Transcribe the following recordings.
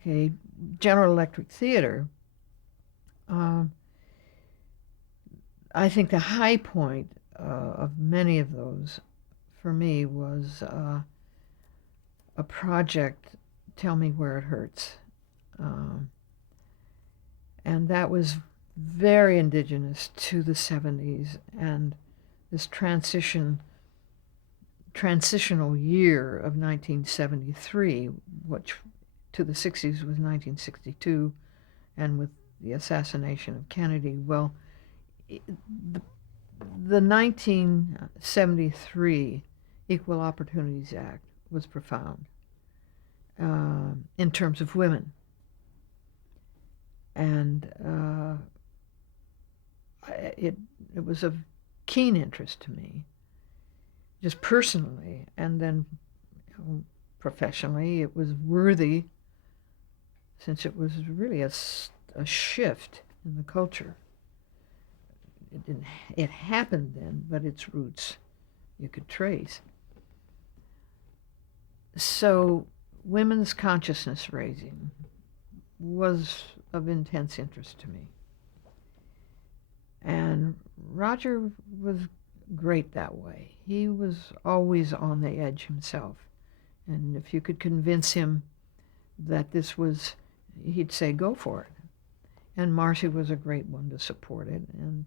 Okay, General Electric Theater. Um, I think the high point of many of those for me was a project, Tell Me Where It Hurts. Um, and that was very indigenous to the 70s and this transitional year of 1973, which to the 60s was 1962, and with the assassination of Kennedy. Well, the, the 1973 Equal Opportunities Act was profound in terms of women. And it was of keen interest to me, just personally, and then professionally. It was worthy, since it was really a shift in the culture. It happened then, but its roots you could trace. So women's consciousness raising was of intense interest to me. And Roger was great that way. He was always on the edge himself. And if you could convince him that this was, he'd say, go for it. And Marcy was a great one to support it. And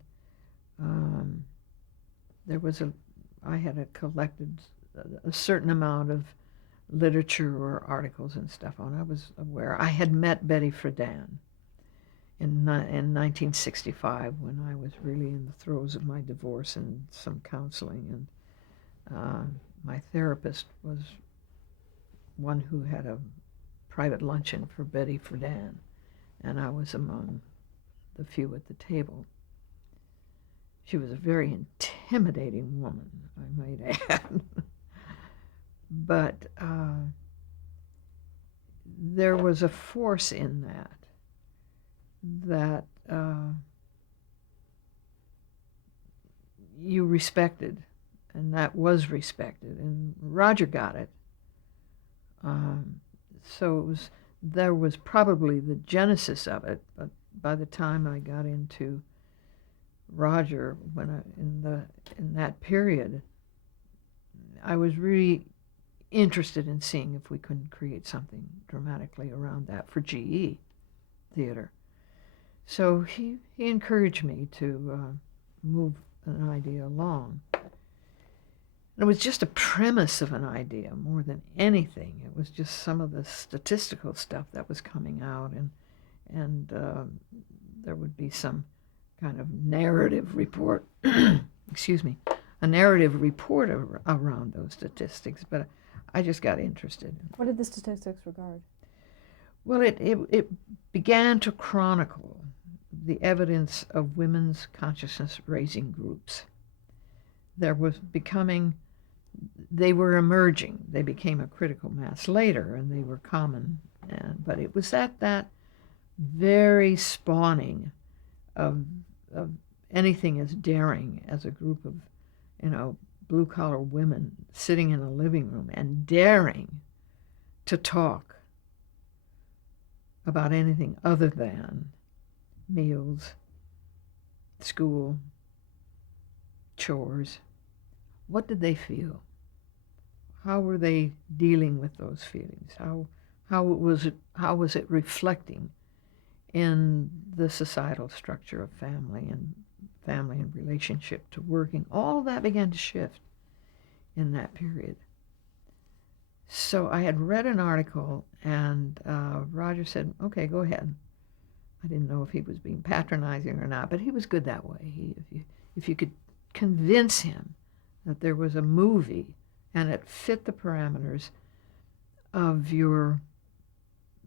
I had collected a certain amount of literature or articles and stuff on. I was aware. I had met Betty Friedan in 1965 when I was really in the throes of my divorce and some counseling. And my therapist was one who had a private luncheon for Betty Friedan, and I was among the few at the table. She was a very intimidating woman, I might add. But there was a force in that you respected, and that was respected, and Roger got it. So there was probably the genesis of it, but by the time I got into Roger, in that period, I was really interested in seeing if we couldn't create something dramatically around that for GE Theater. So he encouraged me to move an idea along. It was just a premise of an idea more than anything. It was just some of the statistical stuff that was coming out, and there would be some kind of narrative report, excuse me, a narrative report around those statistics, but I just got interested. What did the statistics regard? Well, it began to chronicle the evidence of women's consciousness-raising groups. They were emerging. They became a critical mass later, and they were common. But it was at that very spawning of anything as daring as a group of, blue-collar women sitting in a living room and daring to talk about anything other than meals, school, chores. What did they feel? How were they dealing with those feelings? How was it reflecting in the societal structure of family and relationship to working? All of that began to shift in that period. So I had read an article, and Roger said, "Okay, go ahead." I didn't know if he was being patronizing or not, but he was good that way. If you could convince him that there was a movie and it fit the parameters of your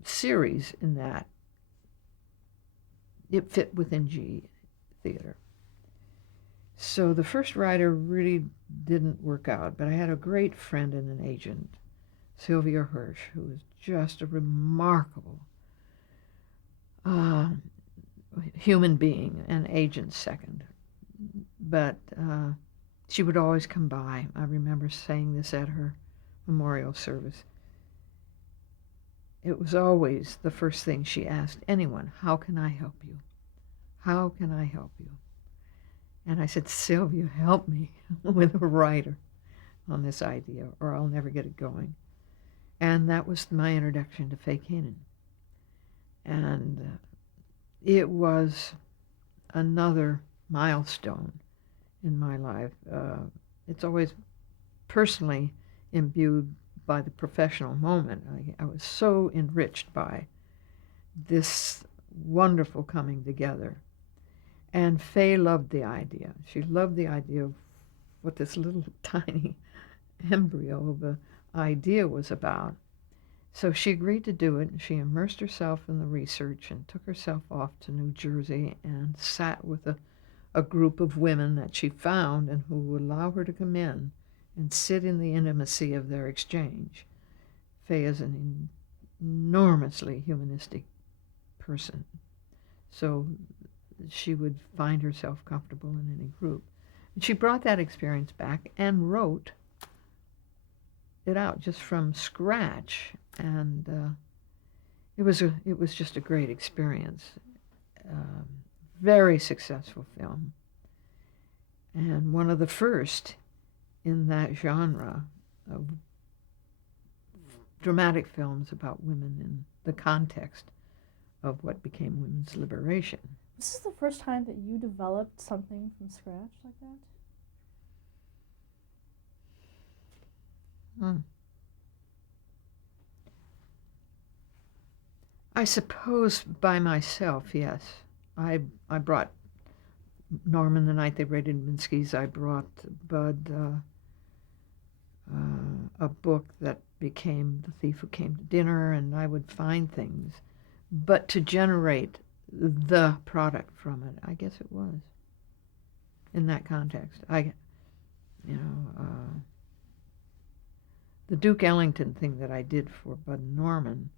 series, in that it fit within GE Theater. So the first writer really didn't work out, but I had a great friend and an agent, Sylvia Hirsch, who was just a remarkable human being, and agent second. But she would always come by. I remember saying this at her memorial service. it was always the first thing she asked anyone, how can I help you? How can I help you? And I said, Sylvia, help me with a writer on this idea, or I'll never get it going. And that was my introduction to Faye Keenan. And it was another milestone in my life. It's always personally imbued by the professional moment. I was so enriched by this wonderful coming together. And Faye loved the idea. She loved the idea of what this little tiny embryo of an idea was about. So she agreed to do it, and she immersed herself in the research and took herself off to New Jersey and sat with a group of women that she found and who would allow her to come in and sit in the intimacy of their exchange. Faye is an enormously humanistic person, so she would find herself comfortable in any group. And she brought that experience back and wrote it out just from scratch, and it was just a great experience. Very successful film, and one of the first in that genre of dramatic films about women in the context of what became women's liberation. This is the first time that you developed something from scratch like that? I suppose by myself, yes. I brought Norman the night they raided Minsky's. I brought Bud a book that became The Thief Who Came to Dinner, and I would find things. But to generate the product from it, I guess it was in that context. The Duke Ellington thing that I did for Bud and Norman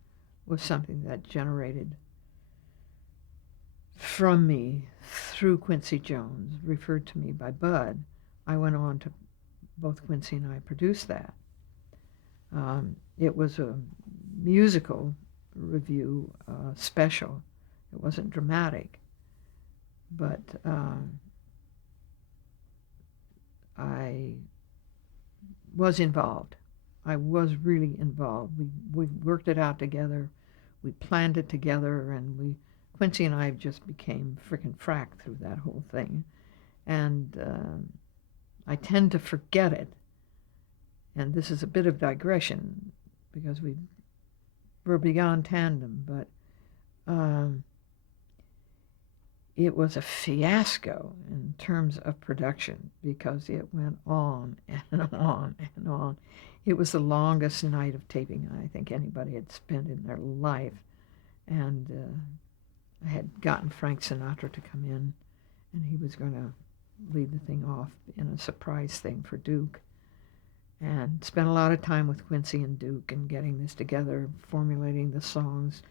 was something that generated from me through Quincy Jones, referred to me by Bud. I went on to, both Quincy and I produced that. It was a musical review special. It wasn't dramatic, but I was involved. I was really involved. We worked it out together. We planned it together, and Quincy and I just became frickin' frack through that whole thing. And I tend to forget it. And this is a bit of digression because we're beyond tandem, but it was a fiasco in terms of production because it went on and on and on. It was the longest night of taping I think anybody had spent in their life. And I had gotten Frank Sinatra to come in, and he was going to lead the thing off in a surprise thing for Duke. And spent a lot of time with Quincy and Duke and getting this together, formulating the songs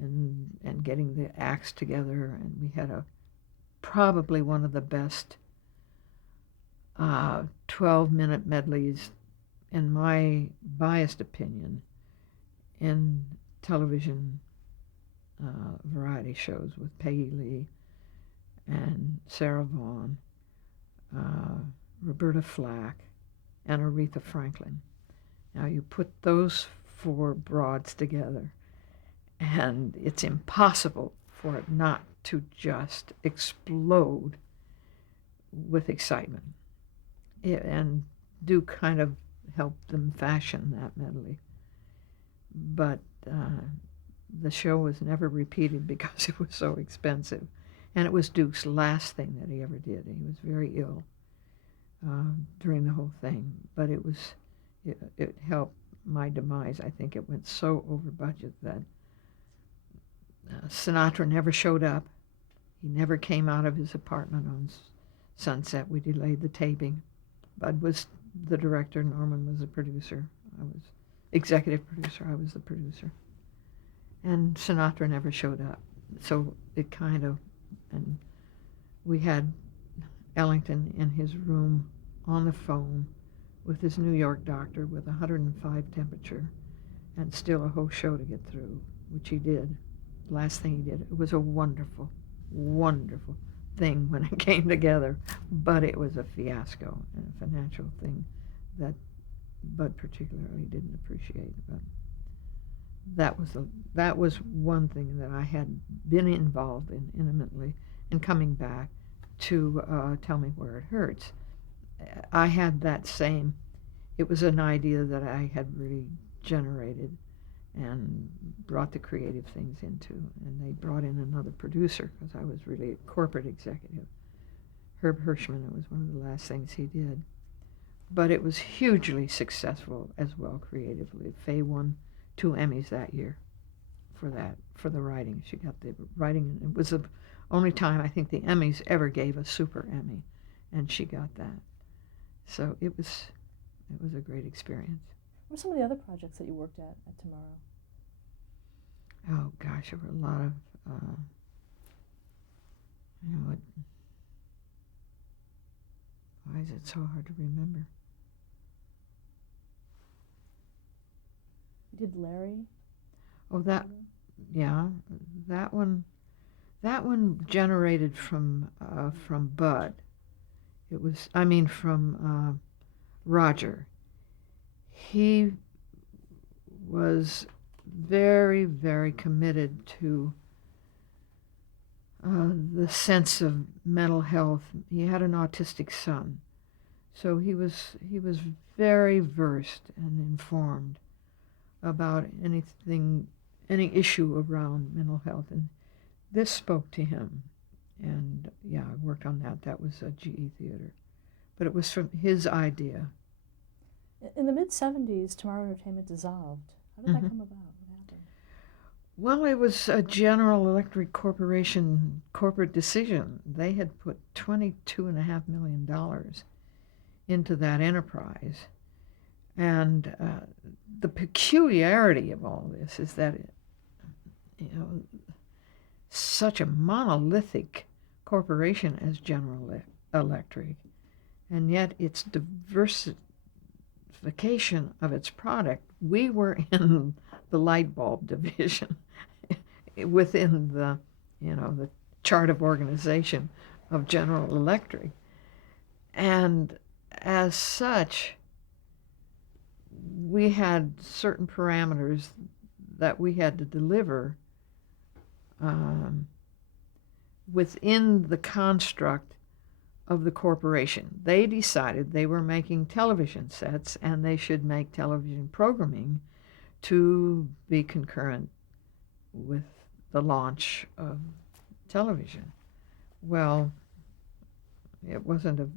and getting the acts together. And we had probably one of the best 12-minute medleys, in my biased opinion, in television variety shows with Peggy Lee and Sarah Vaughan, Roberta Flack, and Aretha Franklin. Now you put those four broads together, and it's impossible for it not to just explode with excitement. And Duke kind of helped them fashion that medley. But the show was never repeated because it was so expensive. And it was Duke's last thing that he ever did. He was very ill during the whole thing. But it helped my demise. I think it went so over budget that Sinatra never showed up. He never came out of his apartment on Sunset. We delayed the taping. Bud was the director. Norman was the producer. I was executive producer. I was the producer. And Sinatra never showed up. So it kind of, and we had Ellington in his room on the phone with his New York doctor with 105 temperature. and still a whole show to get through, which he did. Last thing he did. It was a wonderful, wonderful thing when it came together, but it was a fiasco and a financial thing that Bud particularly didn't appreciate. But that was one thing that I had been involved in intimately, and coming back to Tell Me Where It Hurts. I had that same. It was an idea that I had really generated and brought the creative things into, and they brought in another producer because I was really a corporate executive. Herb Hirschman, it was one of the last things he did. But it was hugely successful as well creatively. Faye won 2 Emmys that year for that, for the writing. She got the writing. It was the only time I think the Emmys ever gave a super Emmy, and she got that. So it was a great experience. What were some of the other projects that you worked at Tomorrow? Oh gosh, there were a lot of, why is it so hard to remember? You did Larry? Oh, that, yeah, that one generated from Bud. It was, I mean, from Roger. He was very, very committed to the sense of mental health. He had an autistic son, so he was very versed and informed about anything, any issue around mental health, and this spoke to him. And yeah, I worked on that. That was a GE Theater, but it was from his idea. In the mid-'70s, Tomorrow Entertainment dissolved. How did that come about? What happened? Well, it was a General Electric Corporation corporate decision. They had put $22.5 million into that enterprise. And the peculiarity of all this is that, such a monolithic corporation as General Electric, and yet its diversification of its product, we were in the light bulb division within the chart of organization of General Electric. And as such, we had certain parameters that we had to deliver within the construct of the corporation. They decided they were making television sets and they should make television programming to be concurrent with the launch of television. Well, it wasn't a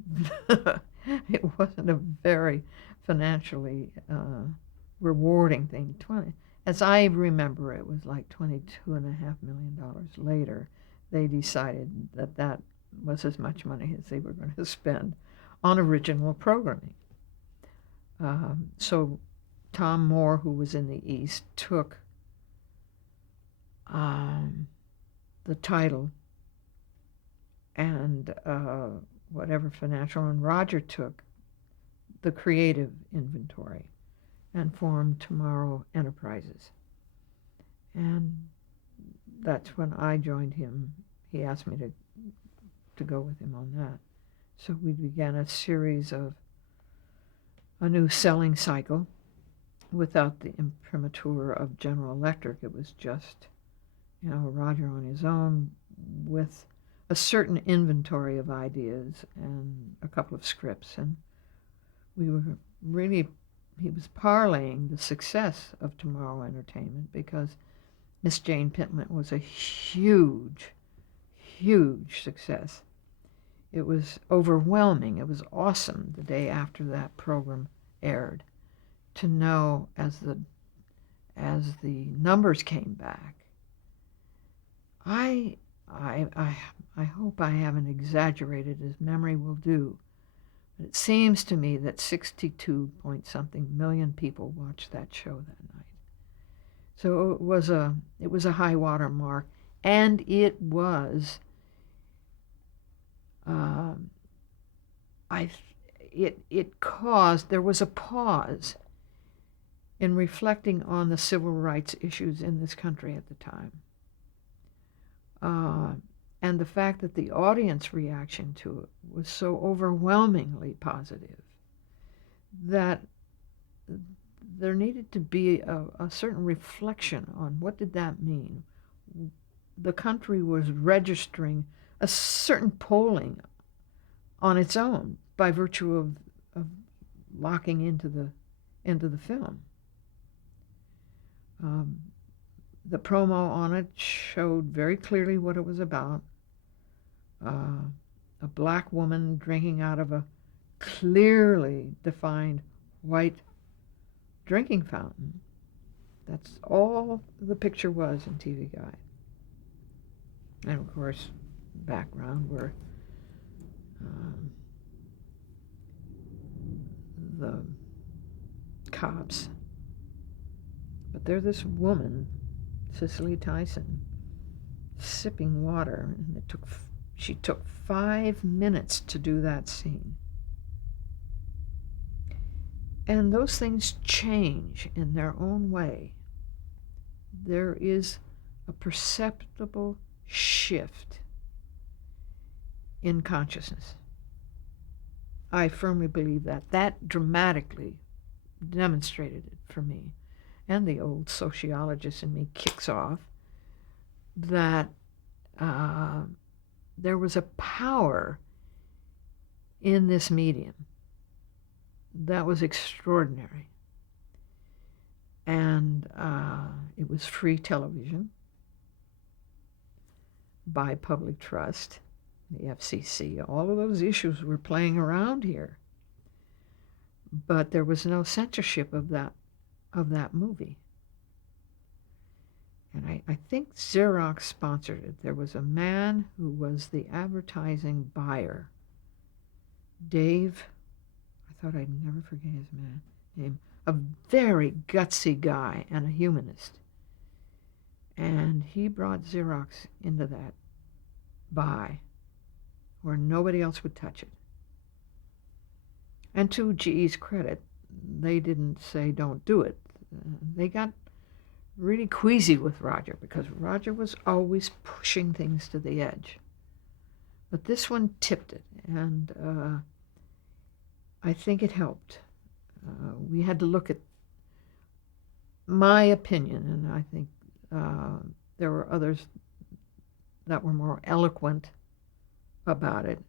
very financially rewarding thing. As I remember, it was like $22.5 million later. They decided that was as much money as they were going to spend on original programming. So Tom Moore, who was in the East, took the title and whatever financial, and Roger took the creative inventory and formed Tomorrow Enterprises. And that's when I joined him. He asked me to go with him on that. So we began a series of a new selling cycle without the imprimatur of General Electric. It was just, Roger on his own with a certain inventory of ideas and a couple of scripts. And we were really, he was parlaying the success of Tomorrow Entertainment because Miss Jane Pittman was a huge, huge success. It was overwhelming. It was awesome the day after that program aired to know as the numbers came back. I hope I haven't exaggerated as memory will do, but it seems to me that 62 point something million people watched that show that night. So it was a high water mark, and it was there was a pause in reflecting on the civil rights issues in this country at the time. And the fact that the audience reaction to it was so overwhelmingly positive that there needed to be a certain reflection on what did that mean. The country was registering a certain polling on its own by virtue of locking into the film. The promo on it showed very clearly what it was about. A black woman drinking out of a clearly defined white drinking fountain. That's all the picture was in TV Guide. And of course, background were the cops. But there's this woman, Cicely Tyson, sipping water, and she took 5 minutes to do that scene. And those things change in their own way. There is a perceptible shift in consciousness. I firmly believe that dramatically demonstrated it for me. And the old sociologist in me kicks off that there was a power in this medium that was extraordinary. And it was free television by public trust, the FCC. All of those issues were playing around here. But there was no censorship of that movie. And I think Xerox sponsored it. There was a man who was the advertising buyer, Dave, I thought I'd never forget his name, a very gutsy guy and a humanist. And he brought Xerox into that buy where nobody else would touch it. And to GE's credit, they didn't say don't do it. They got really queasy with Roger because Roger was always pushing things to the edge. But this one tipped it, and I think it helped. We had to look at my opinion, and I think there were others that were more eloquent about it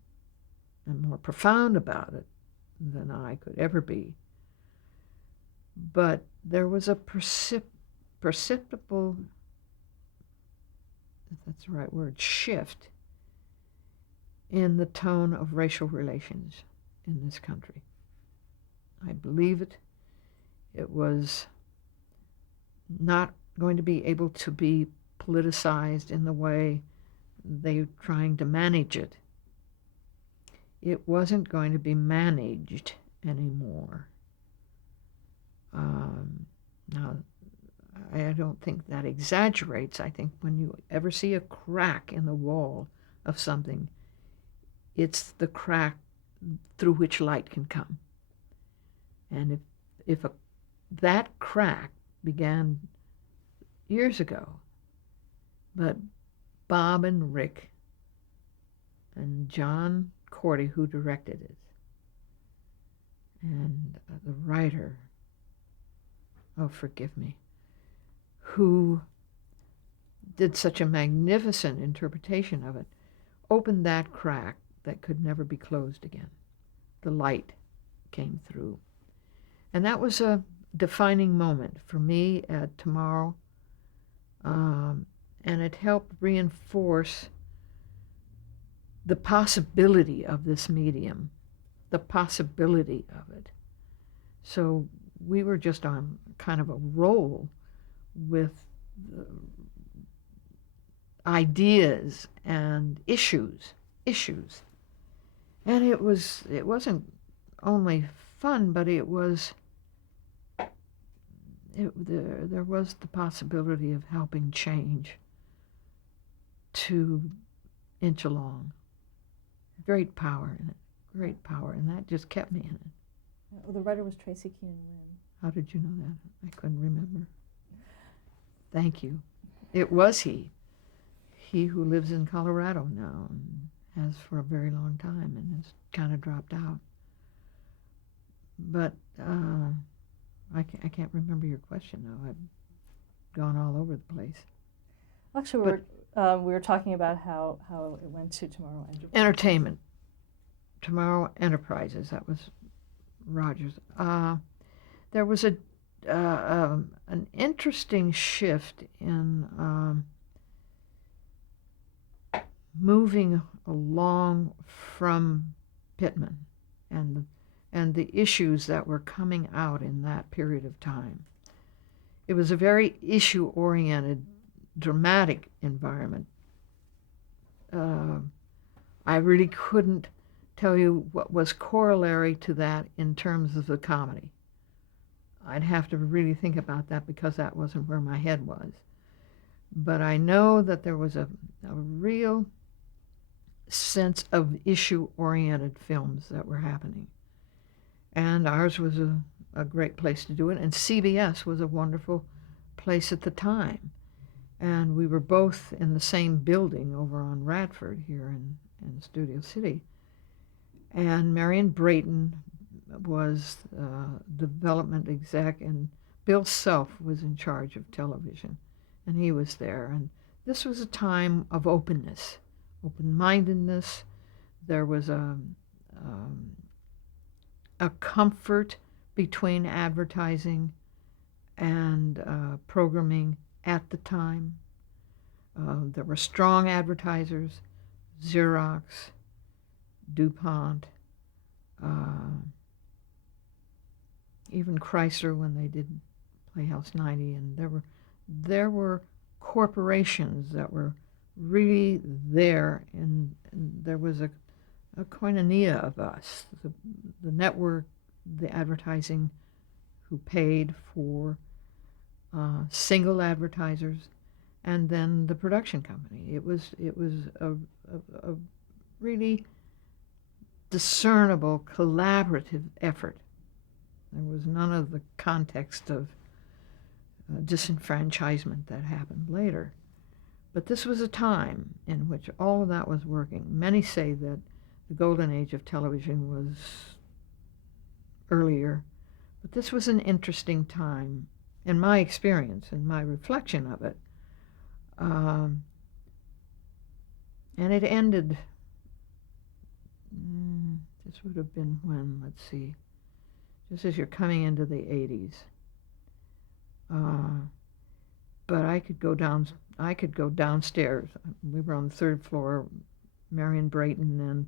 and more profound about it than I could ever be. But there was a perceptible, if that's the right word, shift in the tone of racial relations in this country. I believe it. It was not going to be able to be politicized in the way they're trying to manage it. It wasn't going to be managed anymore. Now, I don't think that exaggerates. I think when you ever see a crack in the wall of something, it's the crack through which light can come. And if that crack began years ago, but Bob and Rick and John Cordy, who directed it, and the writer, oh, forgive me, who did such a magnificent interpretation of it, opened that crack that could never be closed again. The light came through. And that was a defining moment for me at Tomorrow. And it helped reinforce the possibility of this medium, the possibility of it. So we were just on kind of a roll with ideas and issues. And it wasn't only fun, but there was the possibility of helping change to inch along. Great power in it, and that just kept me in it. Well, the writer was Tracy Keenan Wynn. How did you know that? I couldn't remember. Thank you. It was he. He who lives in Colorado now and has for a very long time and has kind of dropped out. But I can't remember your question now. I've gone all over the place. Actually, we were talking about how it went to Tomorrow Entertainment. Tomorrow Enterprises. That was Rogers. There was an interesting shift in moving along from Pittman and the issues that were coming out in that period of time. It was a very issue-oriented, dramatic environment. I really couldn't tell you what was corollary to that in terms of the comedy. I'd have to really think about that because that wasn't where my head was. But I know that there was a real sense of issue-oriented films that were happening. And ours was a great place to do it, and CBS was a wonderful place at the time. And we were both in the same building over on Radford here in Studio City. And Marian Brayton was development exec, and Bill Self was in charge of television, and he was there. And this was a time of openness, open-mindedness. There was a comfort between advertising and programming at the time. There were strong advertisers, Xerox, DuPont, even Chrysler when they did Playhouse 90, and there were corporations that were really there, and there was a koinonia of us, the network, the advertising, who paid for single advertisers, and then the production company. It was a really discernible, collaborative effort. There was none of the context of disenfranchisement that happened later. But this was a time in which all of that was working. Many say that the golden age of television was earlier, but this was an interesting time in my experience and my reflection of it. And it ended, this would have been when, let's see, just as you're coming into the 80s. But I could go downstairs. We were on the third floor. Marian Brayton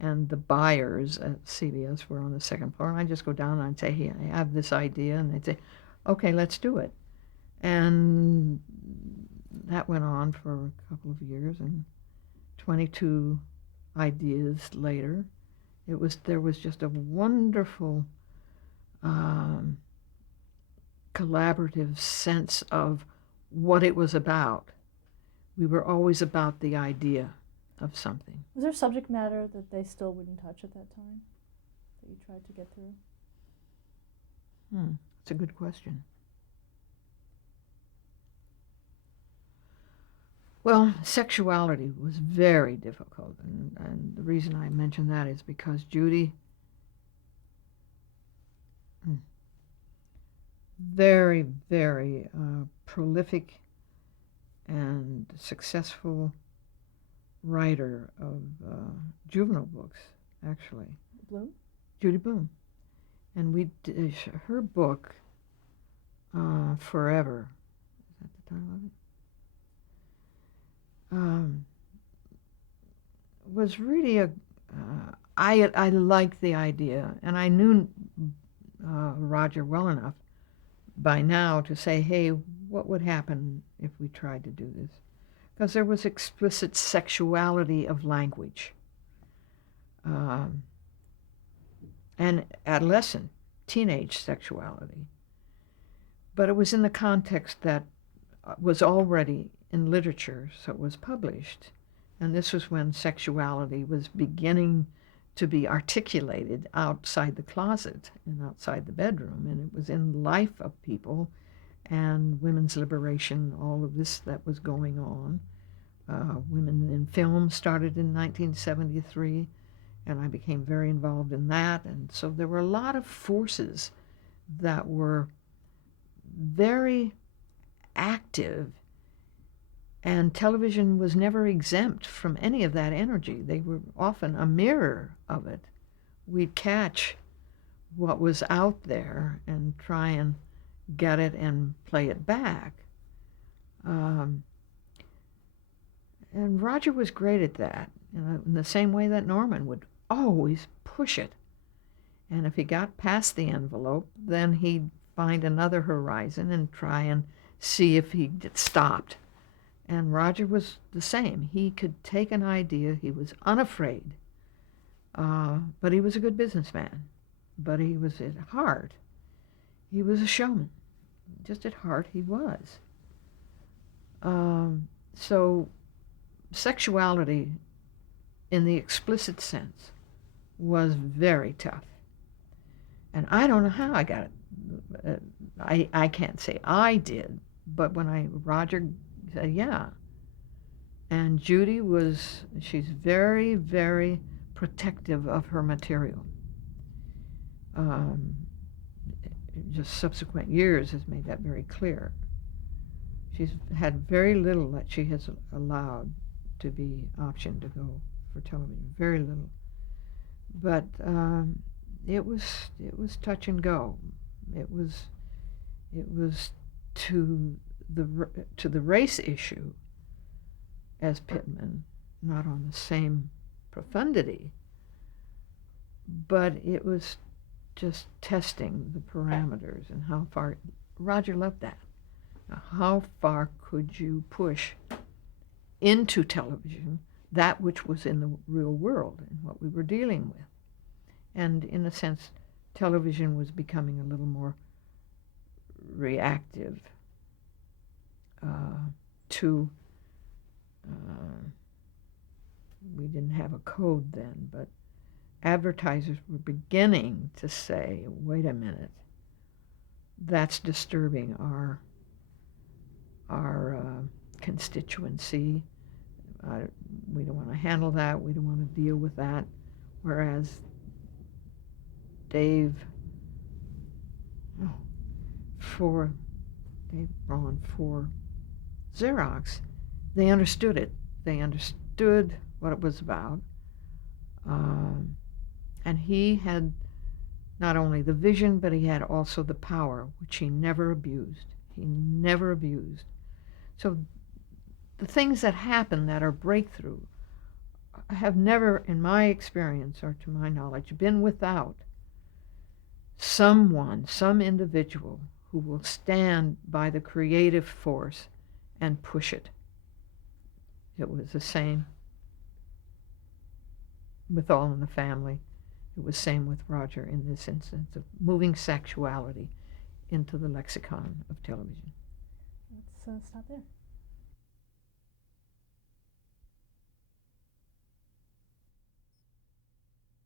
and the buyers at CBS were on the second floor, and I'd just go down and I'd say, hey, I have this idea, and they'd say, okay, let's do it. And that went on for a couple of years, and 22 ideas later, there was just a wonderful collaborative sense of what it was about. We were always about the idea of something. Was there subject matter that they still wouldn't touch at that time that you tried to get through? That's a good question. Well, sexuality was very difficult, and the reason I mention that is because Judy, very, very prolific and successful writer of juvenile books, actually. Bloom? Judy Bloom. And we did her book, Forever. Is that the title of it? Was really I liked the idea, and I knew Roger well enough by now to say, hey, what would happen if we tried to do this? Because there was explicit sexuality of language, and adolescent, teenage sexuality. But it was in the context that was already in literature, so it was published. And this was when sexuality was beginning to be articulated outside the closet and outside the bedroom, and it was in the life of people and women's liberation, all of this that was going on. Women in film started in 1973, and I became very involved in that. And so there were a lot of forces that were very active, and television was never exempt from any of that energy. They were often a mirror of it. We'd catch what was out there and try and get it and play it back. And Roger was great at that, in the same way that Norman would always push it. And if he got past the envelope, then he'd find another horizon and try and see if he'd get stopped. And Roger was the same. He could take an idea. He was unafraid. But he was a good businessman. But he was at heart, he was a showman. Just at heart, he was. So sexuality in the explicit sense was very tough. And I don't know how I got it. I can't say I did, but Roger said, yeah. And Judy she's very, very protective of her material. Just subsequent years has made that very clear. She's had very little that she has allowed to be optioned to go for television, very little. But it was touch and go. It was to the race issue as Pittman, not on the same profundity, but it was just testing the parameters and how far. Roger loved that. Now, how far could you push into television that which was in the real world and what we were dealing with? And in a sense, television was becoming a little more reactive to, we didn't have a code then, but advertisers were beginning to say, wait a minute, that's disturbing our constituency. We don't want to handle that. We don't want to deal with that. Whereas Dave Braun for Xerox, they understood it. They understood what it was about. And he had not only the vision, but he had also the power, which he never abused. He never abused. So the things that happen that are breakthrough have never, in my experience or to my knowledge, been without someone, some individual who will stand by the creative force and push it. It was the same with All in the Family. It was same with Roger in this instance of moving sexuality into the lexicon of television. Let's stop there.